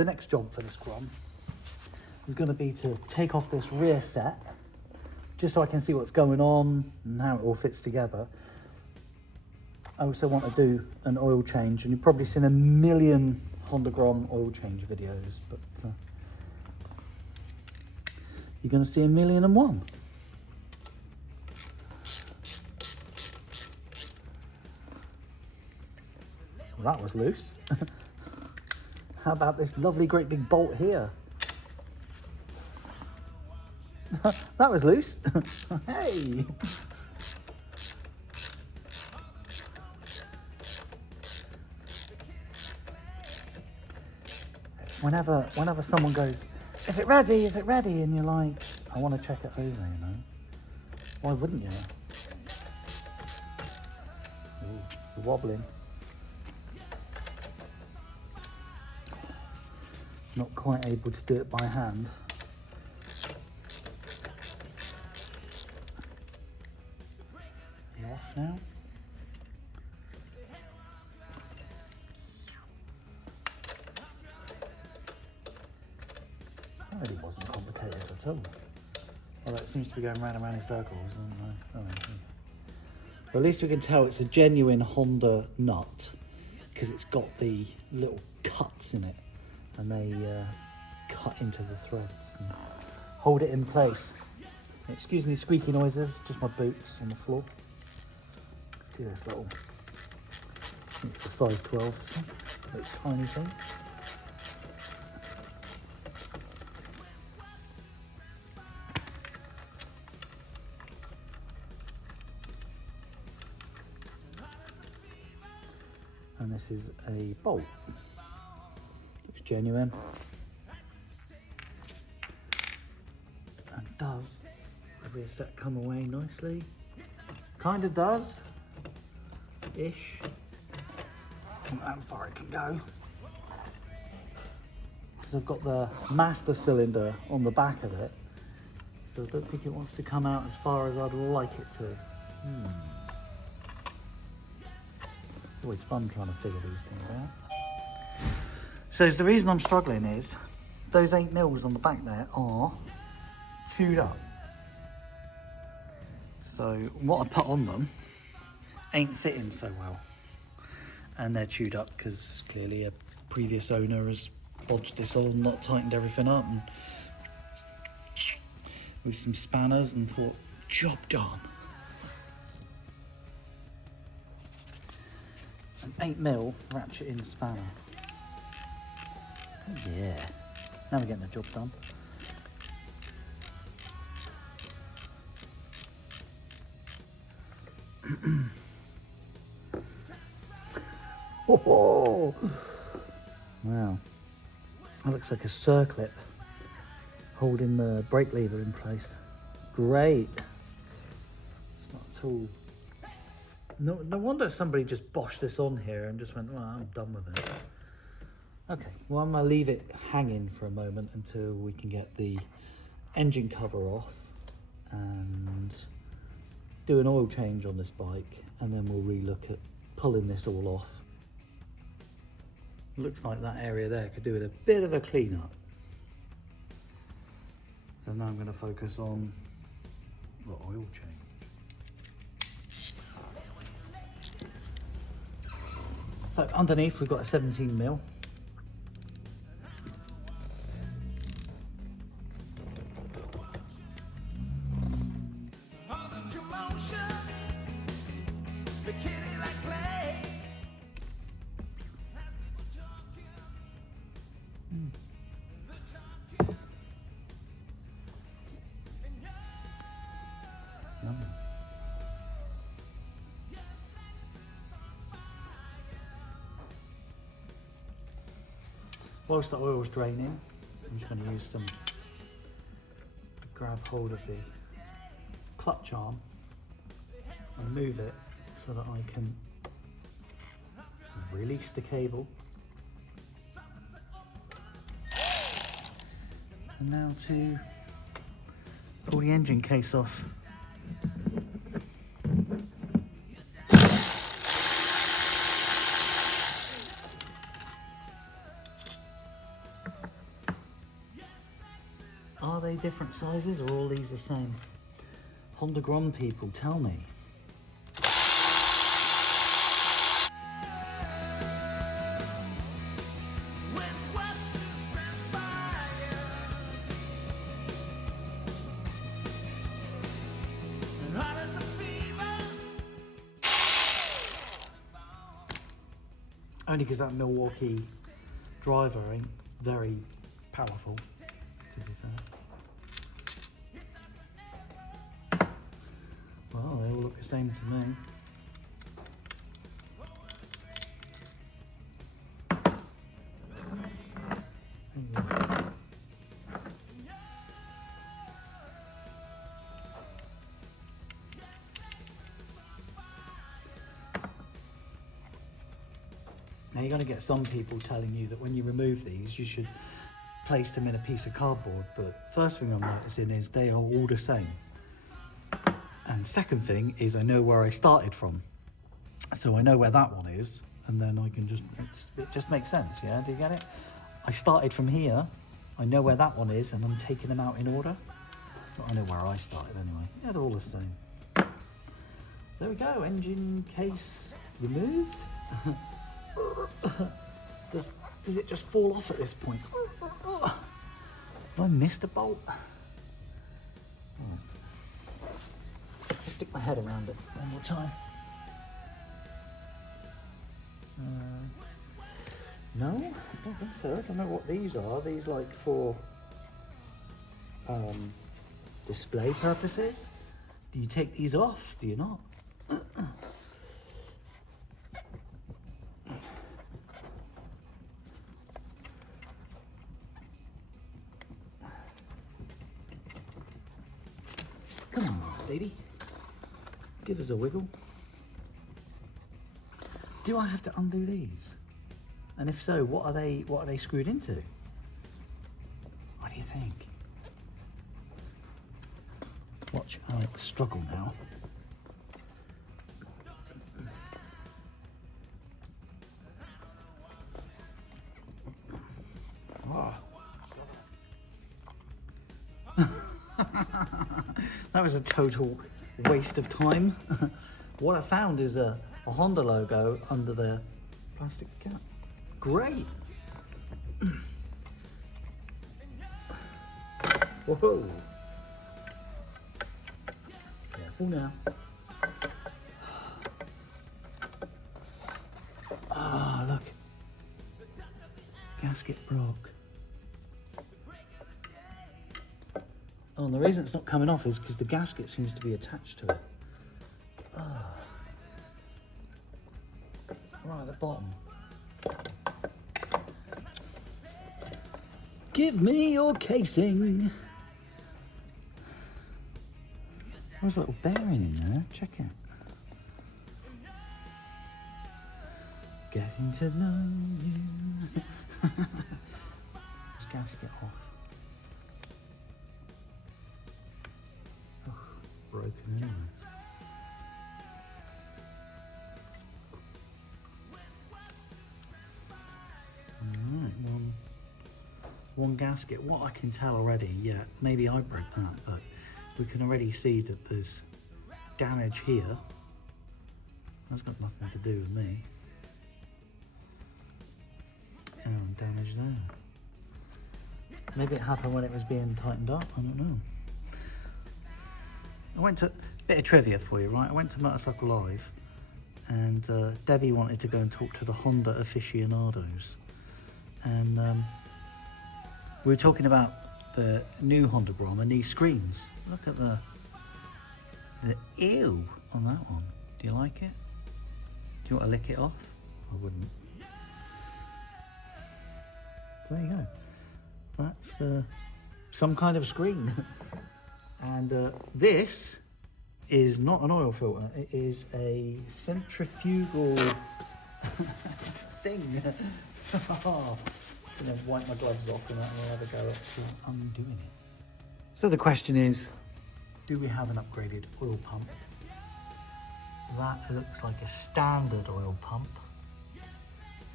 the next job for this Grom is going to be to take off this rear set, just so I can see what's going on and how it all fits together. I also want to do an oil change, and you've probably seen a million Honda Grom oil change videos, but you're going to see 1,000,001. Well, that was loose. How about this lovely great big bolt here? That was loose. Hey! Whenever someone goes, is it ready? Is it ready? And you're like, I want to check it over, you know. Why wouldn't you? Ooh, you're wobbling. Not quite able to do it by hand. You off now? That really wasn't complicated at all. Although it seems to be going round and round in circles. But at least we can tell it's a genuine Honda nut, because it's got the little cuts in it, and they cut into the threads and hold it in place. Excuse me, squeaky noises, just my boots on the floor. Let's do this little, I think it's a size 12, so little tiny thing. And this is a bolt. Looks genuine. And does the rear set come away nicely? Kind of does. Ish. Not how far it can go. Because I've got the master cylinder on the back of it. So I don't think it wants to come out as far as I'd like it to. Always fun trying to figure these things out. So the reason I'm struggling is those 8mm on the back there are chewed up. So what I put on them ain't fitting so well. And they're chewed up because clearly a previous owner has bodged this on, not tightened everything up, and with some spanners, and thought, job done. An 8mm ratchet in spanner. Oh yeah, now we're getting the job done. Oh, wow, that looks like a circlip holding the brake lever in place. Great. It's not at all. No wonder somebody just boshed this on here and just went, well, I'm done with it. Okay, well, I'm gonna leave it hanging for a moment until we can get the engine cover off and do an oil change on this bike, and then we'll re-look at pulling this all off. Looks like that area there could do with a bit of a clean up. So now I'm gonna focus on the oil change. So underneath we've got a 17mm. Whilst the oil's draining, I'm just going to use some to grab hold of the clutch arm and move it so that I can release the cable. And now to pull the engine case off. Are they different sizes, or are all these the same? Honda Grom people, tell me. Only because that Milwaukee driver ain't very powerful, to be fair. Well, they all look the same to me. Now you're going to get some people telling you that when you remove these, you should place them in a piece of cardboard. But first thing I'm noticing is they are all the same. And second thing is I know where I started from. So I know where that one is, and then I can just, it just makes sense, yeah? Do you get it? I started from here, I know where that one is, and I'm taking them out in order. But I know where I started anyway. Yeah, they're all the same. There we go, engine case removed. Does it just fall off at this point? Have I missed a bolt? I'll stick my head around it one more time. No, I don't think so. I don't know what these are. These like for display purposes? Do you take these off? Do you not? Come on, baby. Give us a wiggle. Do I have to undo these? And if so, what are they screwed into? What do you think? Watch Alex struggle now. Oh. That was a total waste of time. What I found is a Honda logo under the plastic cap. Great. Whoa. Careful now. Ah, look. Gasket broke. Oh, and the reason it's not coming off is because the gasket seems to be attached to it. Oh. Right at the bottom. Give me your casing. There's a little bearing in there. Check it. Getting to know you. This gasket off. Oh, broken anyway. One gasket. What I can tell already, yeah, maybe I broke that, but we can already see that there's damage here. That's got nothing to do with me. And damage there. Maybe it happened when it was being tightened up, I don't know. I went to, a bit of trivia for you, right? I went to Motorcycle Live and Debbie wanted to go and talk to the Honda aficionados. And we were talking about the new Honda Grom and these screens. Look at the ew on that one. Do you like it? Do you want to lick it off? I wouldn't. There you go. That's some kind of screen. And this is not an oil filter. It is a centrifugal thing. I'm gonna wipe my gloves off and I'll have a go at undoing it. So the question is, do we have an upgraded oil pump? That looks like a standard oil pump,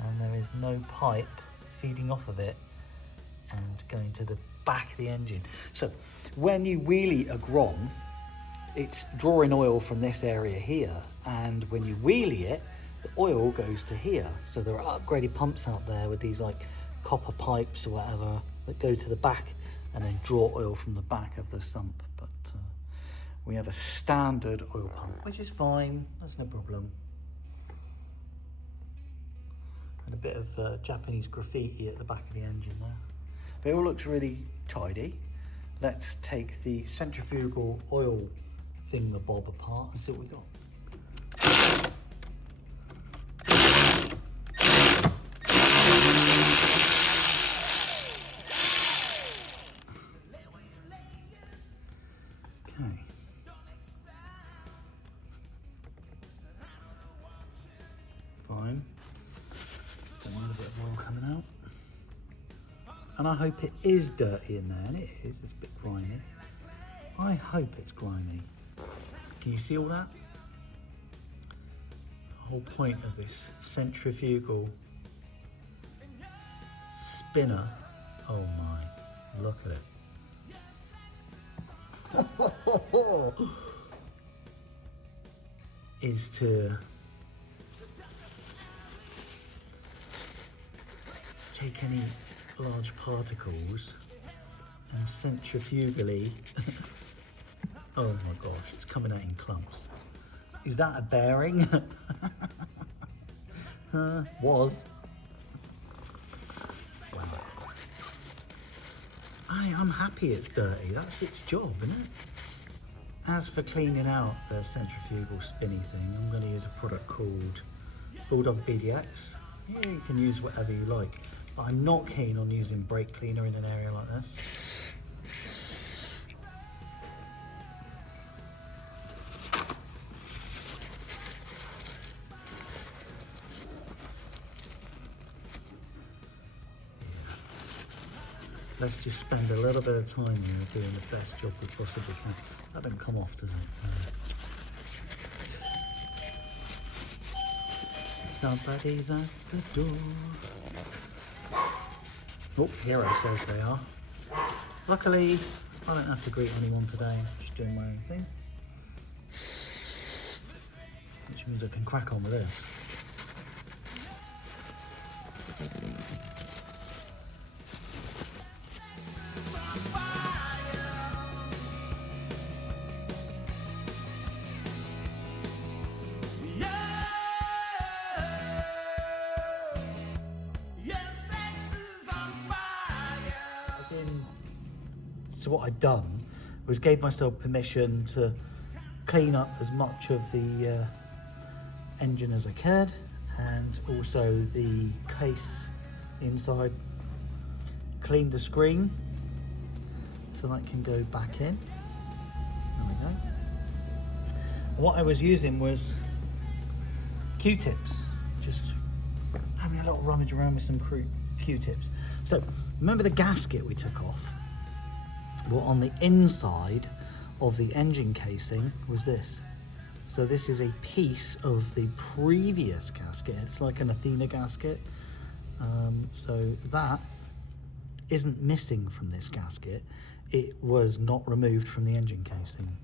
and there is no pipe feeding off of it and going to the back of the engine. So when you wheelie a Grom, it's drawing oil from this area here, and when you wheelie it, the oil goes to here. So there are upgraded pumps out there with these like copper pipes or whatever that go to the back and then draw oil from the back of the sump. But we have a standard oil pump, which is fine, that's no problem. And a bit of Japanese graffiti at the back of the engine there. But it all looks really tidy. Let's take the centrifugal oil thingamabob apart and see what we got. Okay. Fine. Don't want a bit of oil coming out. And I hope it is dirty in there, and it is. It's a bit grimy. I hope it's grimy. Can you see all that? The whole point of this centrifugal spinner. Oh my, look at it. Is to take any large particles and centrifugally oh my gosh, it's coming out in clumps. Is that a bearing? Was. Wow. I'm happy it's dirty. That's its job, isn't it? As for cleaning out the centrifugal spinny thing, I'm going to use a product called Bulldog BDX. Yeah, you can use whatever you like, but I'm not keen on using brake cleaner in an area like this. Let's just spend a little bit of time here doing the best job we possibly can. That don't come off, does it? Somebody's at the door. Oh, Hero says they are. Luckily, I don't have to greet anyone today. I'm just doing my own thing. Which means I can crack on with this. So what I'd done was gave myself permission to clean up as much of the engine as I could, and also the case inside. Cleaned the screen so that can go back in. There we go. What I was using was Q-tips, just having a little rummage around with some Q-tips. So remember the gasket we took off? Well, on the inside of the engine casing was this. So this is a piece of the previous gasket. It's like an Athena gasket. So that isn't missing from this gasket. It was not removed from the engine casing.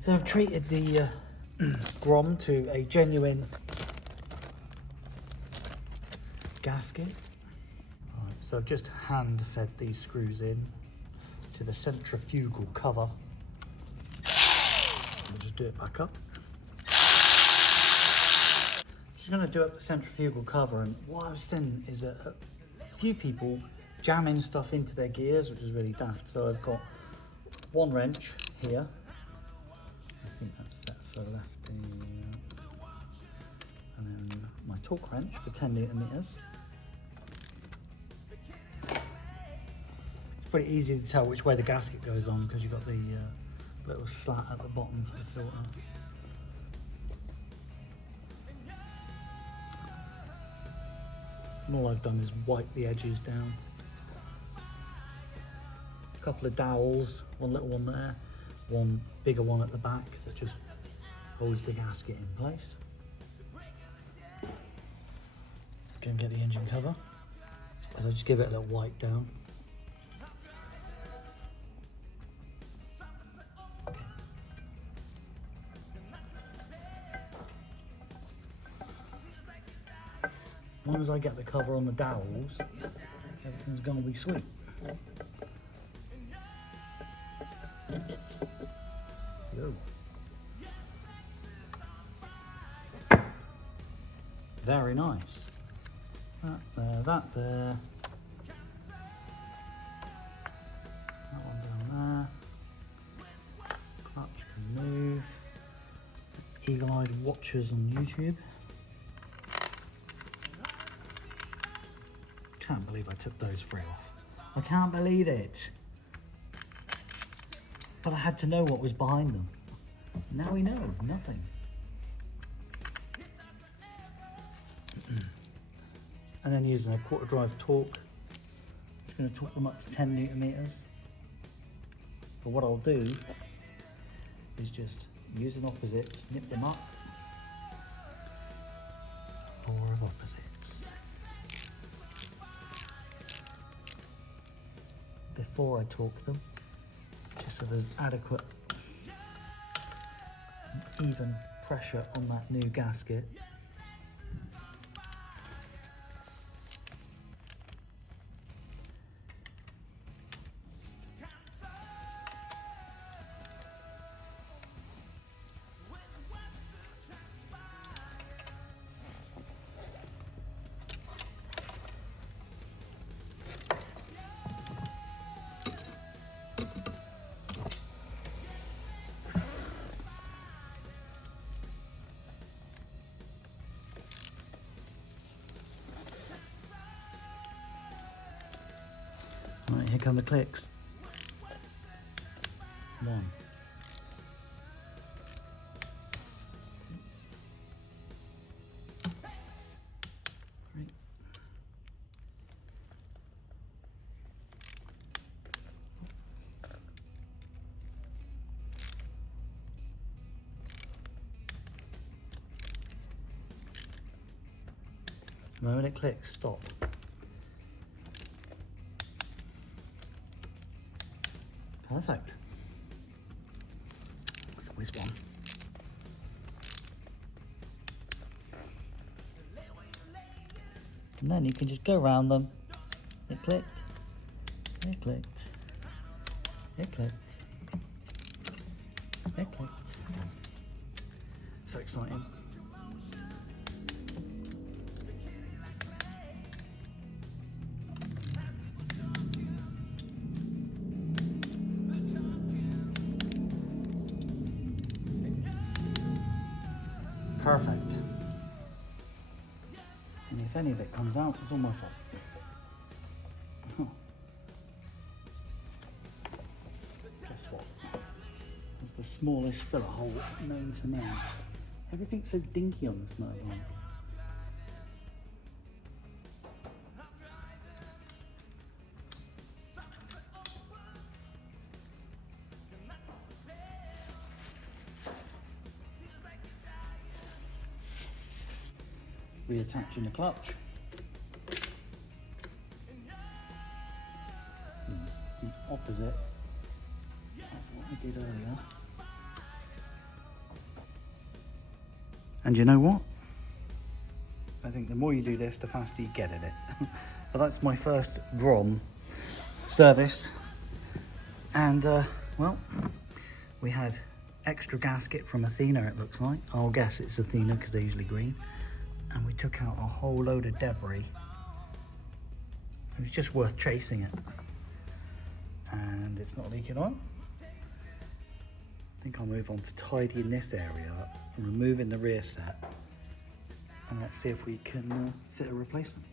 So I've treated the Grom to a genuine gasket. Right, so I've just hand fed these screws in to the centrifugal cover. We'll just do it back up. Just going to do up the centrifugal cover, and what I've seen is a few people jamming stuff into their gears, which is really daft. So I've got one wrench here. I think that's set for lefty. And then my torque wrench for 10 Newton meters. Pretty easy to tell which way the gasket goes on because you've got the little slat at the bottom for the filter. And all I've done is wipe the edges down. A couple of dowels, one little one there, one bigger one at the back that just holds the gasket in place. Go and get the engine cover. So just give it a little wipe down. as I get the cover on the dowels, everything's gonna be sweet. Yo. Very nice. That there, that there. That one down there. Clutch can move. Eagle-eyed watchers on YouTube. Can't believe I took those three off. I can't believe it. But I had to know what was behind them. Now we know nothing. And then using a quarter drive torque, just going to torque them up to 10 Newton meters. But what I'll do is just use an opposite, snip them up. 4 of opposites. Before I torque them, just so there's adequate even pressure on that new gasket. Right, here come the clicks. 1. 3. 4. When it clicks, stop. Perfect. There's always one. And then you can just go around them. It clicked. It clicked. It clicked. It clicked. So exciting. Perfect. And if any of it comes out, it's all my fault. Guess what? It's the smallest filler hole known to man. Everything's so dinky on this motorbike. Reattaching the clutch. It's the opposite of what I did earlier. And you know what? I think the more you do this, the faster you get at it. But that's my first Grom service. And, well, we had extra gasket from Athena, it looks like. I'll guess it's Athena because they're usually green. And we took out a whole load of debris. It was just worth chasing it. And it's not leaking oil. I think I'll move on to tidying this area up, removing the rear set, and let's see if we can fit a replacement.